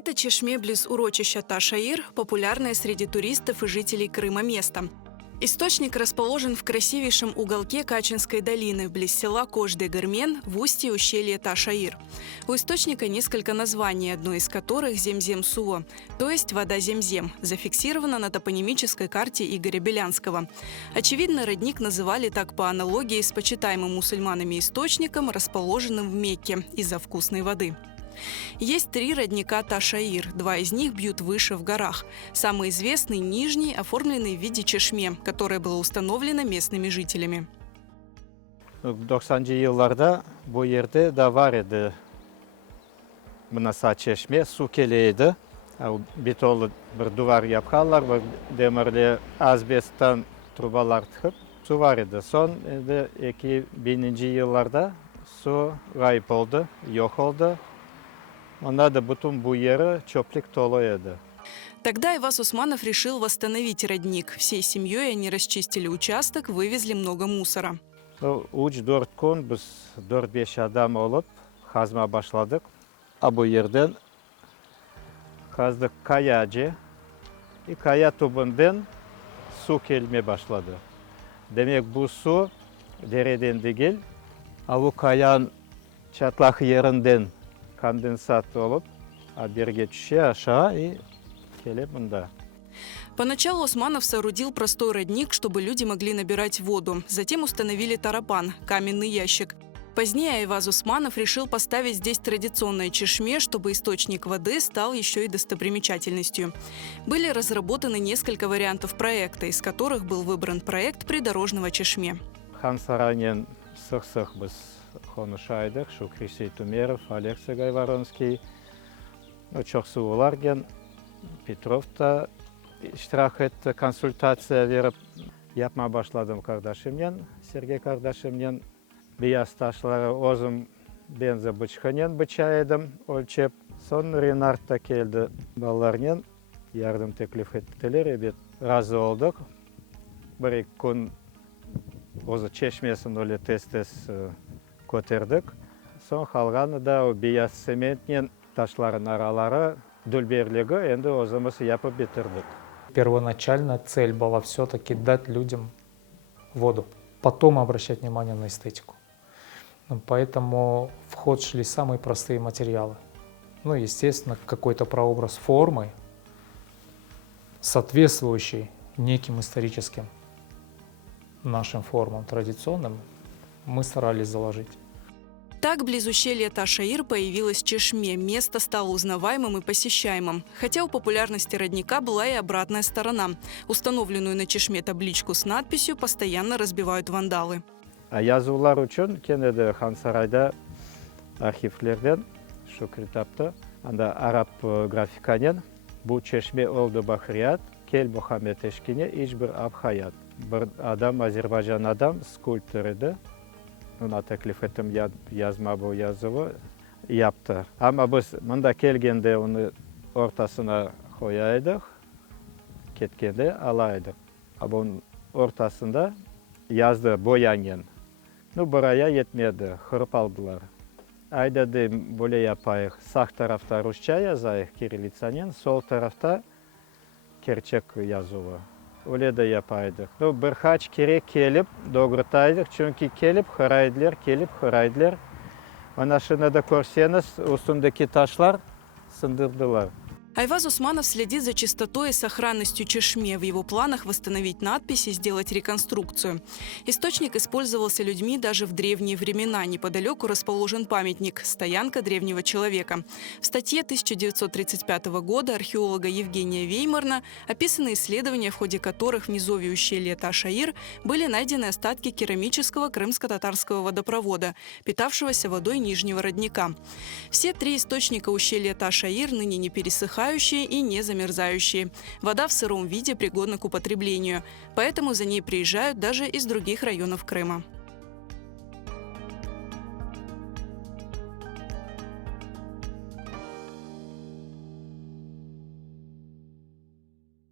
Это чешме близ урочища Таш-Аир, популярное среди туристов и жителей Крыма место. Источник расположен в красивейшем уголке Качинской долины, близ села Кождый-Гырмен, в устье ущелья Таш-Аир. У источника несколько названий, одно из которых Земзем-Суо, то есть вода Земзем, зафиксировано на топонимической карте Игоря Белянского. Очевидно, родник называли так по аналогии с почитаемым мусульманами источником, расположенным в Мекке, из-за вкусной воды. Есть 3 родника Таш-Аир, 2 из них бьют выше в горах. Самый известный – нижний, оформленный в виде чешме, которое было установлено местными жителями. 90-нчы елларда bu yerде да бар еді мынаса чешме, су келейді. Бетолы бір дувар япқалар, бір демірле азбесттан трубалар тықып, су бар еді. Сон 2000-нчы елларда су ғайып болды, yok oldu. Onda da bütün bu yeri çöplük dolu edi. Тогда Айваз Усманов решил восстановить родник. Всей семьей они расчистили участок, вывезли много мусора. 3-4 gün biz 4-5 adam olup kazma başladık. Bu yerden kazdık kayacı. Kaya tubundan su gelmeye başladı. Demek bu su dereden değil. Bu kayanın çatlak yerinden конденсат olup берге түше aşağı келіп мында. Поначалу Усманов соорудил простой родник, чтобы люди могли набирать воду. Затем установили тарапан – каменный ящик. Позднее Айваз Усманов решил поставить здесь традиционное чешме, чтобы источник воды стал еще и достопримечательностью. Были разработаны несколько вариантов проекта, из которых был выбран проект придорожного чешме. Хан Саранен сық-сық біз konuşaydık. Şu Krişey Tumerov, Alexey Gayvaronskiy, çok suğularken Petrov da iştirak etti, konsultasiya verip yapmaya başladım kardeşimle, Sergey kardeşimle. Beyaz taşları özüm benze bıçkınen bıçaydım, ölçep. Son Renard da geldi ballarla, yardım teklif ettiler, evet, razı olduk. Bir gün o çeşmesini öyle test көтердік. Сон қалғаны да бейаз цементмен ташларын аралары дүлберлігі енді өзіміз япып бітірдік. Первоначально цель была все-таки дать людям воду, потом обращать внимание на эстетику. Поэтому в ход шли самые простые материалы. Естественно, какой-то прообраз формы, соответствующий неким историческим нашим формам традиционным, мы старались заложить. Так, близ ущелья Таш-Аир появилась чешме. Место стало узнаваемым и посещаемым. Хотя у популярности родника была и обратная сторона. Установленную на чешме табличку с надписью постоянно разбивают вандалы. Yazılar üçün Kenede Hansaray'da arşivlerden şu kitapta Arap grafikanen bu çeşme oldu Bahriyat, Kel Muhammed Eşkine hiçbir abhayat. Bir adam, Azerbaycan adam, skulptör idi. Ona teklif ettim, yazma bu yazılı yaptı. Ama biz bunda gelgende onu ortasına koyaydık, ketkende alaydık. Bunun ortasında yazdı boyangen. Buraya yetmedi, hırp aldılar. Ayda dedim, böyle yapayıq. Sağ tarafta Rusça yazayıq, kirillitsanen, sol tarafta Kerçek yazılı. Öyle de yapaydık. Birkaç kere gelip doğrultaydık çünkü gelip hıraydılar. Ona şunu da görseniz üstündeki taşlar sındırdılar. Айваз Усманов следит за чистотой и сохранностью чешме. В его планах восстановить надписи и сделать реконструкцию. Источник использовался людьми даже в древние времена. Неподалеку расположен памятник – стоянка древнего человека. В статье 1935 года археолога Евгения Веймарна описаны исследования, в ходе которых в низовье ущелья Таш-Аир были найдены остатки керамического крымско-татарского водопровода, питавшегося водой нижнего родника. Все 3 источника ущелья Таш-Аир ныне не пересыхают и не замерзающие. Вода в сыром виде пригодна к употреблению, поэтому за ней приезжают даже из других районов Крыма.